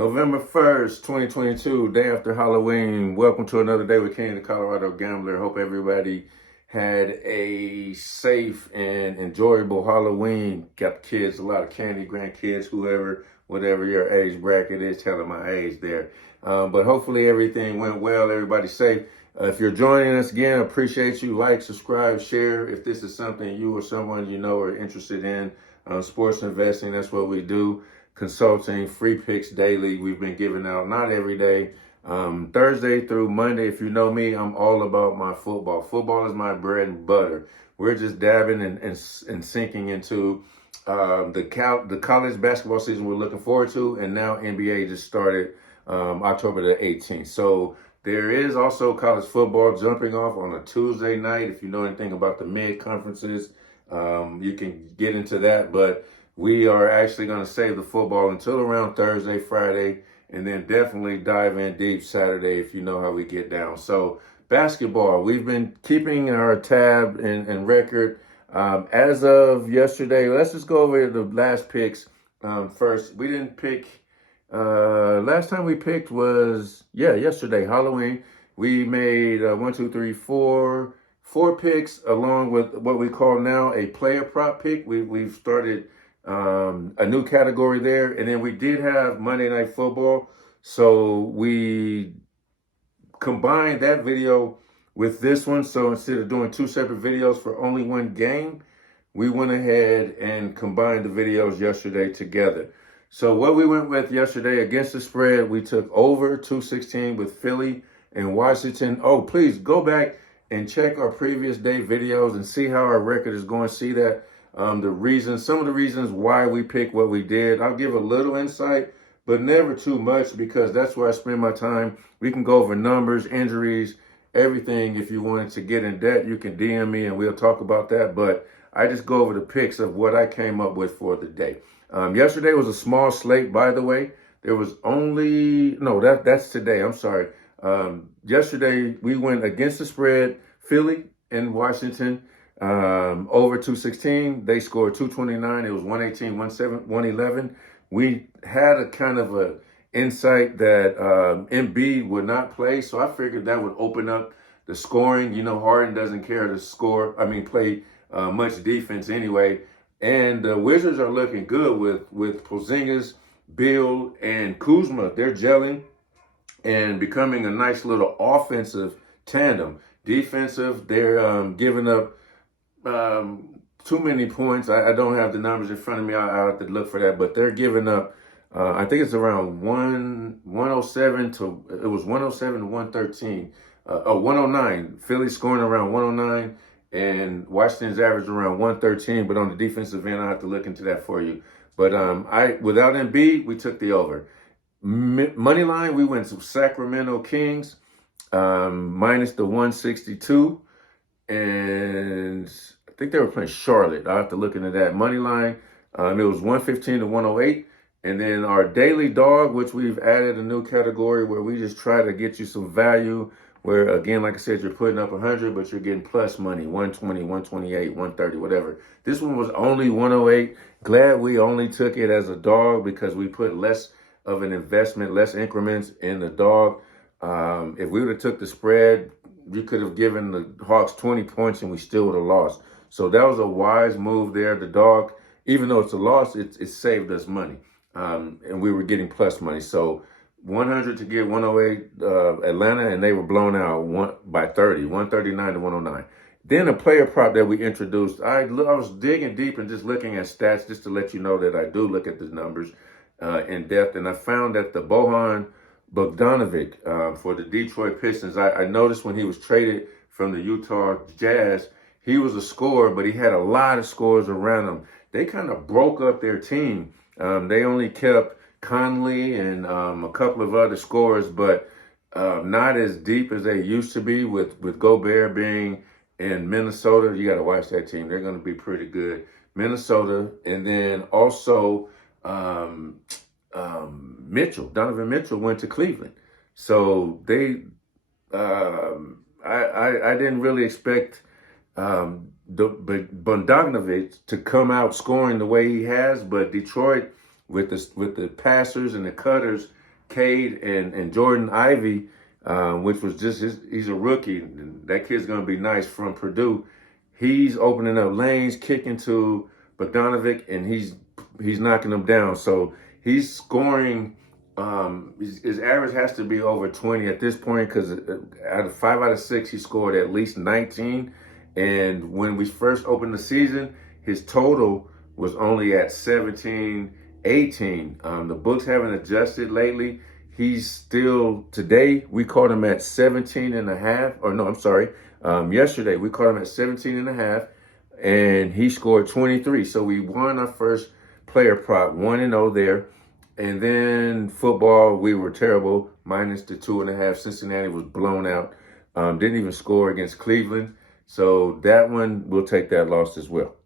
November 1st, 2022, day after Halloween. Welcome to another day with Kenny the Colorado Gambler. Hope everybody had a safe and enjoyable Halloween. Got the kids a lot of candy, grandkids, whoever, whatever your age bracket is, telling my age there. But hopefully everything went well, everybody's safe. If you're joining us again, appreciate you. Like, subscribe, share. If this is something you or someone you know are interested in, sports investing, that's what we do. Consulting, free picks daily. We've been giving out, not every day, Thursday through Monday. If you know me, I'm all about my football. Football is my bread and butter. We're just dabbing and sinking into the college basketball season we're looking forward to, and now NBA just started October the 18th. So there is also college football jumping off on a Tuesday night. If you know anything about the mid-conferences, you can get into that, but we are actually going to save the football until around Thursday, Friday, and then definitely dive in deep Saturday if you know how we get down. So basketball, we've been keeping our tab and record. As of yesterday, let's just go over the last picks first. We didn't pick, last time we picked was, yesterday, Halloween. We made four picks along with what we call now a player prop pick. We've started a new category there, and then we did have Monday Night Football, so we combined that video with this one. So instead of doing two separate videos for only one game, we went ahead and combined the videos yesterday together. So what we went with yesterday against the spread, we took over 216 with Philly and Washington. Oh, please go back and check our previous day videos and see how our record is going. See that some of the reasons why we picked what we did. I'll give a little insight, but never too much, because that's where I spend my time. We can go over numbers, injuries, everything. If you wanted to get in debt, you can DM me and we'll talk about that. But I just go over the picks of what I came up with for the day. Yesterday was a small slate, by the way. There was only, no, that's today. I'm sorry. Yesterday we went against the spread, Philly and Washington. Over 216, they scored 229. It was 118, 111. We had a kind of a insight that Embiid would not play, so I figured that would open up the scoring. You know, Harden doesn't care to play much defense anyway. And the Wizards are looking good with Porzingis, Beal, and Kuzma. They're gelling and becoming a nice little offensive tandem. Defensive, they're giving up too many points. I don't have the numbers in front of me. I'll have to look for that, but they're giving up, I think it's around 107 to, it was 107 to 113, 109. Philly scoring around 109 and Washington's average around 113, but on the defensive end, I have to look into that for you. But without Embiid, we took the over. MoneyLine, we went to Sacramento Kings, minus the 162. And I think they were playing Charlotte. I'll have to look into that. MoneyLine, it was 115 to 108. And then our daily Dawg, which we've added a new category where we just try to get you some value, where, again, like I said, you're putting up 100, but you're getting plus money, 120, 128, 130, whatever. This one was only 108. Glad we only took it as a Dawg because we put less of an investment, less increments in the Dawg. If we would have took the spread, you could have given the Hawks 20 points and we still would have lost. So that was a wise move there. The Dawg, even though it's a loss, it saved us money. And we were getting plus money. So 100 to get 108 Atlanta, and they were blown out by 30, 139 to 109. Then a player prop that we introduced. I was digging deep and just looking at stats just to let you know that I do look at the numbers in depth. And I found that the Bojan Bogdanovic for the Detroit Pistons, I noticed when he was traded from the Utah Jazz, he was a scorer, but he had a lot of scorers around him. They kind of broke up their team. They only kept Conley and a couple of other scorers, but not as deep as they used to be with Gobert being in Minnesota. You got to watch that team. They're going to be pretty good. Minnesota, and then also Donovan Mitchell went to Cleveland. So they, I didn't really expect Bogdanovic to come out scoring the way he has, but Detroit with the passers and the cutters Cade and Jordan Ivey, which was just he's a rookie. That kid's going to be nice from Purdue. He's opening up lanes, kicking to Bogdanovic, and he's knocking them down. So he's scoring. His average has to be over 20 at this point because out of 5 out of 6, he scored at least 19. And when we first opened the season, his total was only at 17, 18. The books haven't adjusted lately. He's still, today, we caught him at 17 and a half. Or no, I'm sorry. Yesterday, we caught him at 17 and a half, and he scored 23. So we won our first player prop, 1-0 there. And then football, we were terrible, minus the 2.5. Cincinnati was blown out. Didn't even score against Cleveland. So that one, we'll take that loss as well.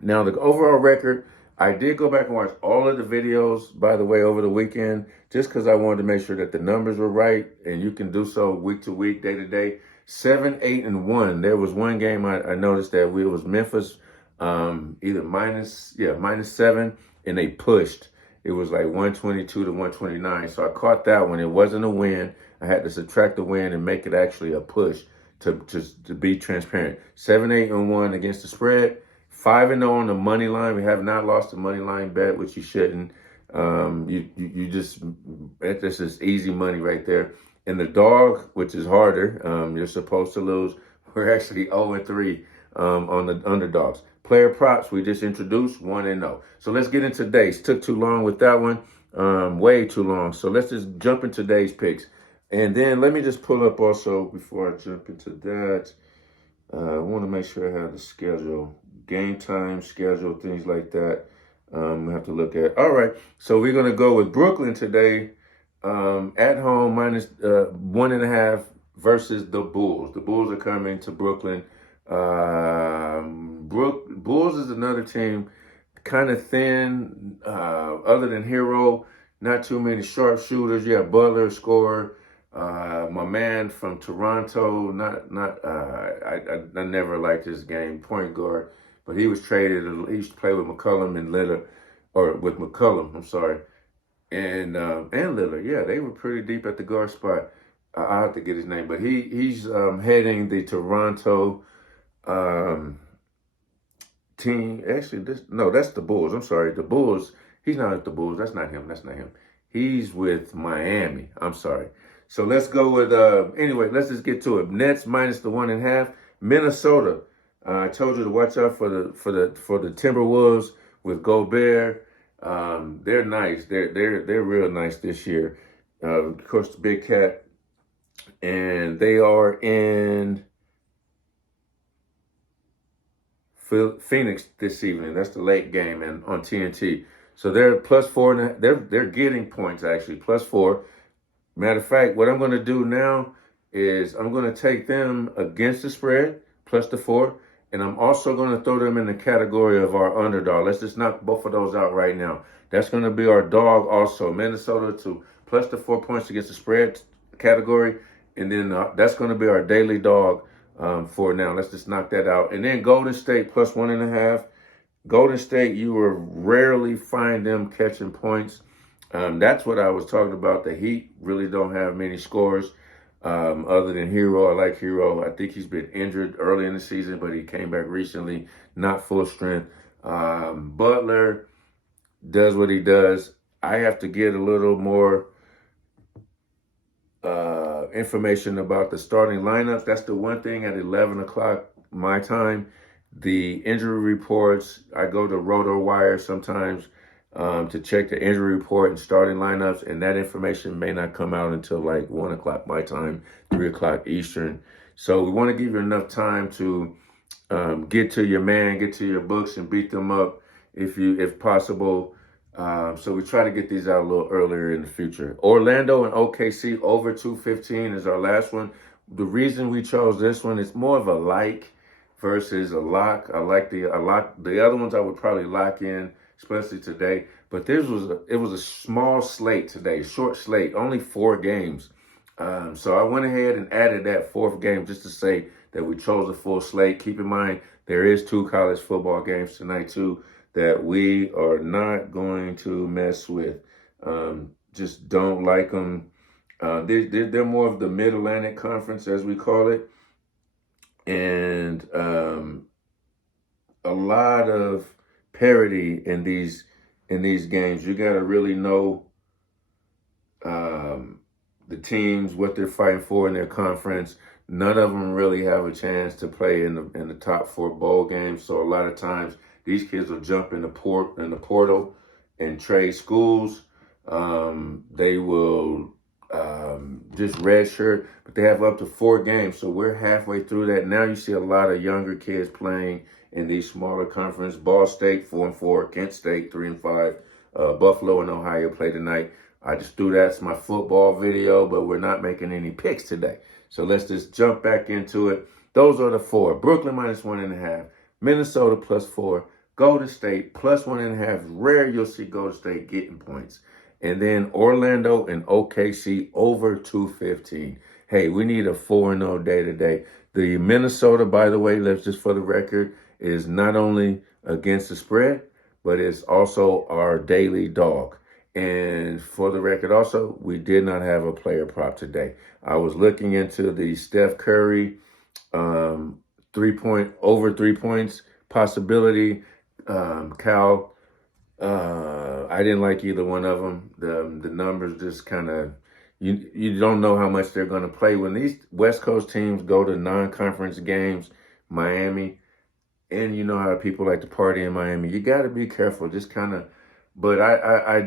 Now, the overall record, I did go back and watch all of the videos, by the way, over the weekend, just because I wanted to make sure that the numbers were right, and you can do so week to week, day to day. 7, 8, and 1. There was one game I noticed that it was Memphis, either minus 7, and they pushed. It was like 122 to 129. So I caught that one. It wasn't a win. I had to subtract the win and make it actually a push to be transparent. 7, 8, and 1 against the spread. 5-0 on the money line. We have not lost the money line bet, which you shouldn't. You just, that's just easy money right there. And the dog, which is harder, you're supposed to lose. We're actually 0-3 on the underdogs. Player props, we just introduced 1-0. So let's get into today's. Took too long with that one, way too long. So let's just jump into today's picks. And then let me just pull up also, before I jump into that, I want to make sure I have the schedule, game time schedule, things like that. I have to look at. All right, so we're going to go with Brooklyn today, at home, minus 1.5 versus the Bulls. The Bulls are coming to Brooklyn. Bulls is another team, kind of thin, other than Hero, not too many sharpshooters. Yeah, Butler, scorer. My man from Toronto, I never liked his game, point guard, but he was traded. He used to play with McCollum and Lillard, or with McCollum, I'm sorry, and Lillard. Yeah, they were pretty deep at the guard spot. I have to get his name, but he's heading the Toronto team. Actually, that's the Bulls. I'm sorry, the Bulls. He's not at the Bulls. That's not him. He's with Miami. I'm sorry. So let's go with, anyway, let's just get to it. Nets minus the 1.5. Minnesota. I told you to watch out for the Timberwolves with Gobert. They're nice. They're real nice this year. Of course, the Big Cat. And they are in Phoenix this evening. That's the late game and on TNT. So they're +4. They're getting points, actually, +4. Matter of fact, what I'm going to do now is I'm going to take them against the spread, +4, and I'm also going to throw them in the category of our underdog. Let's just knock both of those out right now. That's going to be our dog also. Minnesota to +4 points against the spread category, and then that's going to be our daily dog for now. Let's just knock that out. And then Golden State +1.5. Golden State, you will rarely find them catching points. That's what I was talking about. The Heat really don't have many scores other than Hero. I like Hero. I think he's been injured early in the season, but he came back recently, not full strength. Butler does what he does. I have to get a little more information about the starting lineup. That's the one thing at 11 o'clock my time. The injury reports, I go to RotoWire sometimes to check the injury report and starting lineups, and that information may not come out until like 1 o'clock my time, 3 o'clock Eastern. So we want to give you enough time to get to your man, get to your books, and beat them up if possible. So we try to get these out a little earlier in the future. Orlando and OKC over 215 is our last one. The reason we chose this one is more of a like versus a lock. I like the other ones I would probably lock in, especially today. But it was a small slate today, short slate, only 4 games. So I went ahead and added that 4th game just to say that we chose a full slate. Keep in mind, there is 2 college football games tonight too that we are not going to mess with. just don't like them. They're more of the Mid-Atlantic Conference, as we call it, and a lot of parity in these games. You got to really know the teams, what they're fighting for in their conference. None of them really have a chance to play in the top 4 bowl games. So a lot of times these kids will jump in the portal and trade schools. They will just redshirt, but they have up to 4 games. So we're halfway through that. Now you see a lot of younger kids playing in these smaller conference. Ball State 4-4, Kent State 3-5, Buffalo and Ohio play tonight. I just threw that's my football video, but we're not making any picks today. So let's just jump back into it. Those are the 4. Brooklyn -1.5, Minnesota +4, Golden State +1.5. Rare you'll see Golden State getting points. And then Orlando and OKC over 215. Hey, we need a 4-0 day today. The Minnesota, by the way, let's just for the record, is not only against the spread, but it's also our daily dog. And for the record also, we did not have a player prop today. I was looking into the Steph Curry 3 points possibility. Cal, I didn't like either one of them. The numbers just kind of, you don't know how much they're going to play. When these West Coast teams go to non-conference games, Miami, and you know how people like to party in Miami, you got to be careful. Just kind of, but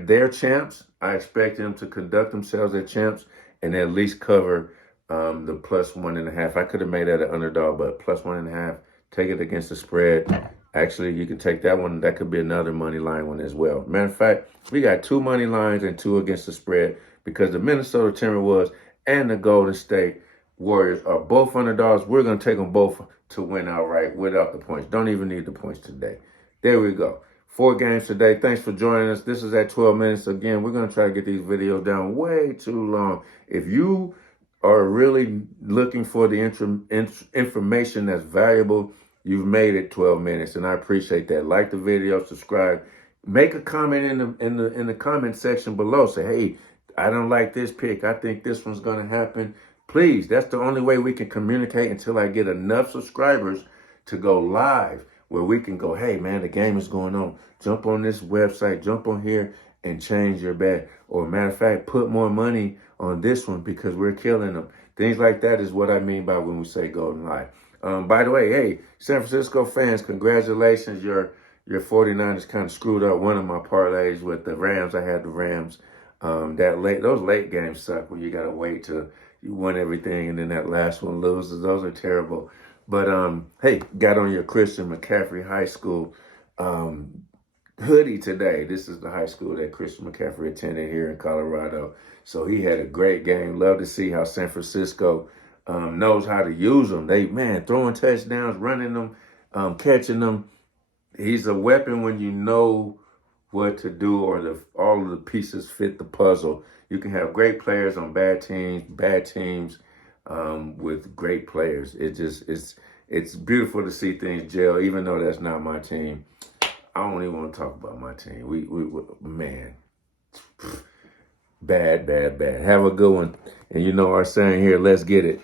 they're champs. I expect them to conduct themselves as champs and at least cover the +1.5. I could have made that an underdog, but +1.5, take it against the spread. Actually, you can take that one. That could be another money line one as well. Matter of fact, we got 2 money lines and 2 against the spread because the Minnesota Timberwolves and the Golden State Warriors are both underdogs. We're going to take them both to win outright without the points. Don't even need the points today. There we go. 4 games today. Thanks for joining us. This is at 12 minutes. Again, we're going to try to get these videos down way too long. If you are really looking for the information that's valuable, you've made it 12 minutes, and I appreciate that. Like the video, subscribe, make a comment in the comment section below. Say, hey, I don't like this pick. I think this one's going to happen. Please, that's the only way we can communicate until I get enough subscribers to go live, where we can go, hey, man, the game is going on. Jump on this website, jump on here and change your bet. Or matter of fact, put more money on this one because we're killing them. Things like that is what I mean by when we say golden live. By the way, hey, San Francisco fans, congratulations. Your 49ers kind of screwed up one of my parlays with the Rams. I had the Rams. Those late games suck when you got to wait till you won everything and then that last one loses. Those are terrible. But, hey, got on your Christian McCaffrey High School hoodie today. This is the high school that Christian McCaffrey attended here in Colorado. So he had a great game. Love to see how San Francisco knows how to use them. They, man, throwing touchdowns, running them, catching them. He's a weapon when you know what to do or all of the pieces fit the puzzle. You can have great players on bad teams with great players. It's beautiful to see things gel, even though that's not my team. I don't even want to talk about my team. We man, bad. Have a good one. And you know our saying here, let's get it.